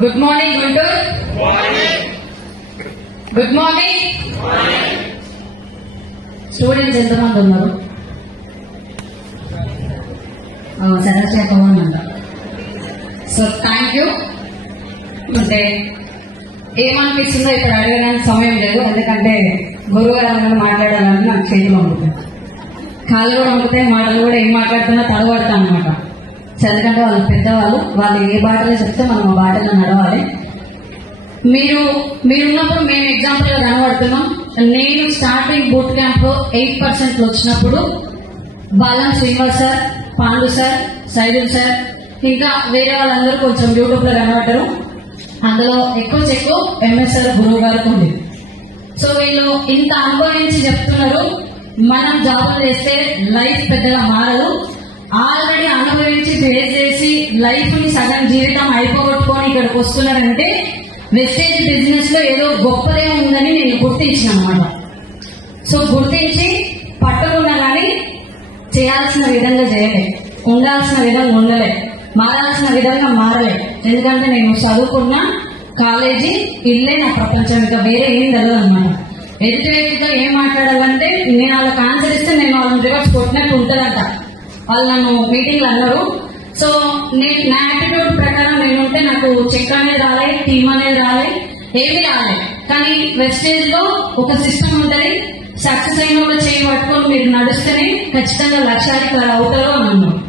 Good morning Guntur. Good morning. Students ఎంతమంది ఉన్నారు? చంద్రశేఖర్ అంట. So thank you. అంటే ఏమనిపిస్తుందో ఇప్పుడు అడగడానికి సమయం లేదు, ఎందుకంటే గురువు గారు మాట్లాడాలని నాకు చేతిలో ఉంటుంది. కాళ్ళు కూడా ఉంటుతాయి, మాటలు కూడా ఏం మాట్లాడుతున్నా తడబడతా అనమాట. ఎందుకంటే వాళ్ళు పెద్దవాళ్ళు, వాళ్ళు ఏ బాటలో చెప్తే మనం ఆ బాటలో నడవాలి. మీరున్నప్పుడు మేము ఎగ్జాంపుల్ గా కనబడుతున్నాం. నేను స్టార్టింగ్ బూట్ క్యాంప్ 8% వచ్చినప్పుడు Balam Srinivas sir, Pandu sir, Saidul sir, ఇంకా వేరే వాళ్ళందరూ కొంచెం యూట్యూబ్ లో కనబడ్డారు. అందులో ఎక్కువ ఎంఎస్ఆర్ గురువు గారికి ఉంది. సో వీళ్ళు ఇంత అనుభవించి చెప్తున్నారు, మనం జాబులు చేస్తే లైఫ్ పెద్దగా మారదు. ఆల్రెడీ అనుభవించి ఫేస్ చేసి లైఫ్ ని సగం జీవితం అయిపోగొట్టుకొని ఇక్కడికి వస్తున్నారంటే వెస్టేజ్ బిజినెస్ లో ఏదో గొప్పదే ఉందని నేను గుర్తించిన అనమాట. సో గుర్తించి పట్టుకున్నా కానీ చేయాల్సిన విధంగా చేయలే, ఉండాల్సిన విధంగా ఉండలే, మారాల్సిన విధంగా మారలే. ఎందుకంటే నేను చదువుకున్న కాలేజీ ఇల్లే నా ప్రపంచం, ఇంకా వేరే ఏం తెలియదు అనమాట. ఎదుటి వ్యక్తితో ఏం మాట్లాడాలంటే నేను వాళ్ళకి ఆన్సర్ ఇస్తే నేను వాళ్ళని రివర్స్ కొట్టినట్టు ఉంటుందంట. వాళ్ళు నన్ను మీటింగ్లు అన్నారు. సో నేను నా యాటిట్యూడ్ ప్రకారం నేనుంటే నాకు చెక్ అనేది రాలే, టీమ్ అనేది రాలే, ఏమీ రాలే. కానీ వెస్టేజ్ లో ఒక సిస్టమ్ ఉంటుంది. సక్సెస్ అయిన వాళ్ళు చేయి పట్టుకొని మీరు నడుస్తేనే ఖచ్చితంగా లక్ష్యాధికారులు అవుతారు అని అన్నారు.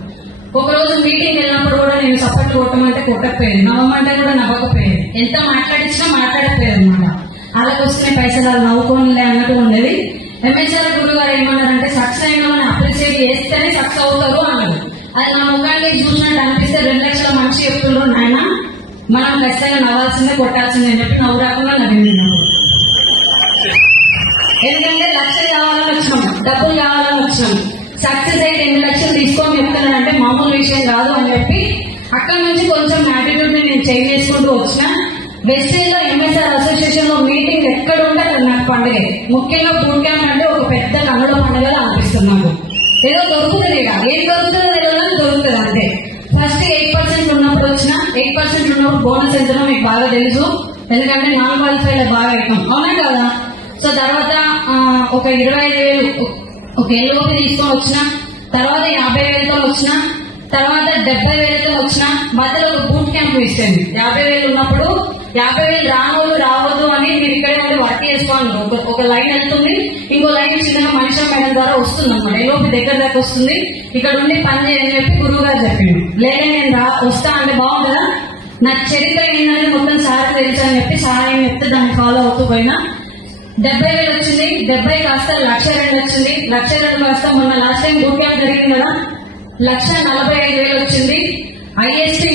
ఒకరోజు మీటింగ్ వెళ్ళినప్పుడు కూడా నేను సపోర్ట్ కొట్టమంటే కొట్టకపోయాను, నవ్వమంటే కూడా నవ్వకపోయాను, ఎంత మాట్లాడించినా మాట్లాడకపోయాను అనమాట. అలాగ వస్తున్న పైసలు వాళ్ళు నవ్వుకోనిలే అన్నట్టు ఉండేది. ఎంఎస్ఆర్ గురువు గారు ఏమన్నారంటే సక్సెస్ అయిన వాళ్ళని అప్రిషియేట్ చేస్తేనే సక్సెస్ అవుతారు అన్నారు. అది నా ముఖానికి చూసినట్టు అనిపిస్తే 2 లక్షల మనిషి చెప్తున్నారు, నాయన మనం ఖచ్చితంగా నవ్వాల్సిందే కొట్టాల్సిందే అని చెప్పి నవ్వు రాకుండా నవ్వింది. ఎందుకంటే లక్షలు కావాలని వచ్చినాం, డబ్బులు కావాలని వచ్చినాం. సక్సెస్ అయితే 2 లక్షలు తీసుకొని చెప్తున్నానంటే మామూలు విషయం కాదు అని చెప్పి అక్కడి నుంచి కొంచెం యాటిట్యూడ్ ని నేను చేంజ్ చేసుకుంటూ వచ్చిన. వెస్టేజ్ లో ఎంఎస్ఆర్ అసోసియేషన్ లో మీటింగ్ ఎక్కడ ఉంటే అక్కడ నాకు పండుగ. ముఖ్యంగా బూట్ క్యాంప్ అంటే ఒక పెద్ద కన్నడ పండుగగా అనిపిస్తున్నాను. ఏదో దొరుకుతుంది, ఏం దొరుకుతుందో తెలియదు, దొరుకుతుంది అంతే. ఫస్ట్ 8% ఉన్నప్పుడు వచ్చిన, 8% ఉన్నప్పుడు బోనస్ ఎంతనో మీకు బాగా తెలుసు, ఎందుకంటే నాన్ క్వాలిఫైడ్ బాగా అవుతాం, అవునా కదా. సో తర్వాత ఒక 25,000 ఒక ఏళ్ళలోకి తీసుకొని వచ్చిన, తర్వాత 50,000తో వచ్చిన, తర్వాత 70,000తో వచ్చిన. మధ్యలో ఒక బూట్ క్యాంప్ ఇస్తుంది. 50,000 ఉన్నప్పుడు 50,000 రానోళ్ళు రావద్దు అని మీరు ఇక్కడే ఉండి వర్క్ చేసుకోవాలి. ఒక లైన్ వెళ్తుంది, ఇంకో లైన్ చిన్నగా మనిషి మేడం ద్వారా వస్తుంది అనమాట. ఏలోపు దగ్గర దాకా వస్తుంది, ఇక్కడ ఉండి పని చేయని చెప్పి గురువు గారు చెప్పిండు. లేదా నేను వస్తా అంటే బాగుంటుందా, నా చరిత్ర ఏంటనేది మొత్తం సార్ తెలుసు అని చెప్పి సార్ ఏం చెప్తే దాన్ని ఫాలో అవుతూ పోయినా. 70,000 వచ్చింది, 70 కాస్త 1,02,000 వచ్చింది, 1,02,000 కాస్త మొన్న లాస్ట్ టైం బూట్ క్యాంప్ జరిగింది కదా 1,45,000 వచ్చింది. ఐఎస్టీ